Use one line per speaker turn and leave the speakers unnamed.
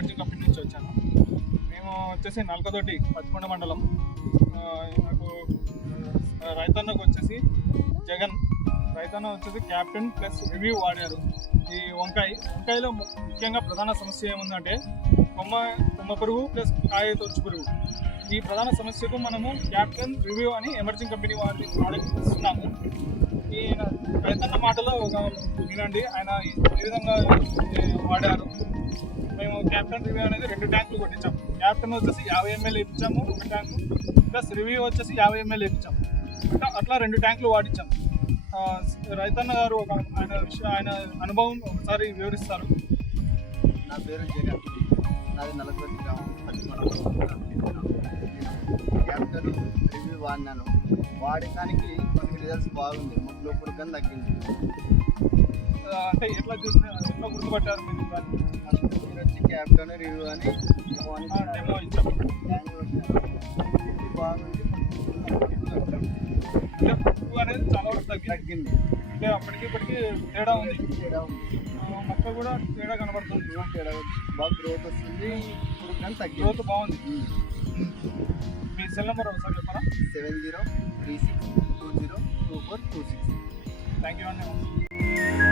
Emerging company నుంచి వచ్చాను. మేము వచ్చేసి నల్కతోటి పచ్చకొండ మండలం. నాకు రైతన్నకు వచ్చేసి జగన్. రైతన్న వచ్చేసి క్యాప్టెన్ ప్లస్ రివ్యూ వాడారు. ఈ వంకాయ వంకాయలో ముఖ్యంగా ప్రధాన సమస్య ఏముందంటే కొమ్మ కొమ్మ పురుగు ప్లస్ కాయ తొచ్చు పురుగు. ఈ ప్రధాన సమస్యకు మనము క్యాప్టెన్ రివ్యూ అని ఎమర్జింగ్ కంపెనీ వారిని ప్రోడక్ట్ ఇస్తున్నాము. ఈ రైతన్న మాటలో ఒక వినండి. ఆయన ఏ విధంగా వాడారు? మేము క్యాప్టెన్ రివ్యూ అనేది రెండు ట్యాంకులు కొట్టించాము క్యాప్టెన్ వచ్చేసి యాభై ఎంఎల్ ఇప్పించాము ఒక ట్యాంకు. ప్లస్ రివ్యూ వచ్చేసి యాభై ఎంఎల్ ఇప్పించాము అట్లా అట్లా రెండు ట్యాంకులు వాడించాం రైతన్న గారు ఒక ఆయన విషయం ఆయన అనుభవం ఒకసారి వివరిస్తారు.
నా పేరు జగన్. నాది నలభై గ్రామం క్యాప్టెన్ రివ్యూ వాడినాను. వాడటానికి కొన్ని రిజల్ట్స్ బాగుంది. ముట్లో పురుగని తగ్గింది.
అంటే ఎట్లా చూసిన ఎట్లా గుర్తుపట్టారు మీరు
మీరు వచ్చి క్యాప్టెన్ రివ్యూ అని డెమో
ఇచ్చాము
బాగుంది
అనేది చాలా వరకు తగ్గింది. అంటే అప్పటికి ఇప్పటికి తేడా ఉంది.
తేడా ఉంది.
మొక్క కూడా తేడా కనబడుతుంది.
తేడా. బాగా గ్రోత్ వస్తుంది. పురుగని తగ్గింది.
గ్రోత్ బాగుంది. మీ సెల్ నెంబర్ ఒకసారి చెప్పరా
seven zero three six two zero two four two six.
Thank you అండి